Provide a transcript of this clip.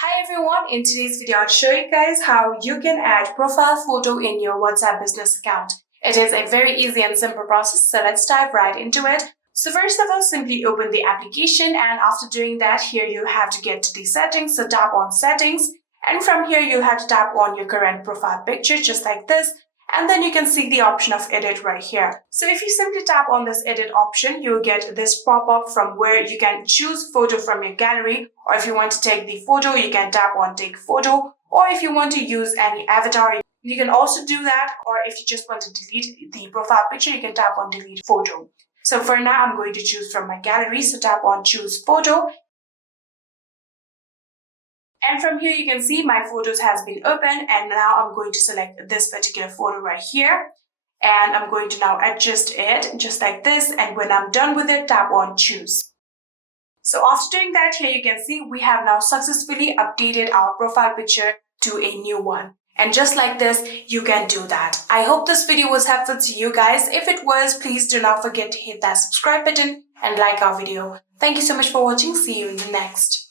Hi everyone, in today's video I'll show you guys how you can add profile photo in your WhatsApp business account. It is a very easy and simple process, so let's dive right into it. So first of all, simply open the application, and after doing that, here you have to get to the settings, so tap on settings, and from here you'll have to tap on your current profile picture just like this. And then you can see the option of edit right here. So if you simply tap on this edit option, you'll get this pop-up from where you can choose photo from your gallery, or if you want to take the photo, you can tap on take photo, or if you want to use any avatar, you can also do that, or if you just want to delete the profile picture, you can tap on delete photo. So for now, I'm going to choose from my gallery, so tap on choose photo. And from here, you can see my photos has been opened, and now I'm going to select this particular photo right here. And I'm going to now adjust it just like this. And when I'm done with it, tap on choose. So after doing that, here you can see we have now successfully updated our profile picture to a new one. And just like this, you can do that. I hope this video was helpful to you guys. If it was, please do not forget to hit that subscribe button and like our video. Thank you so much for watching. See you in the next.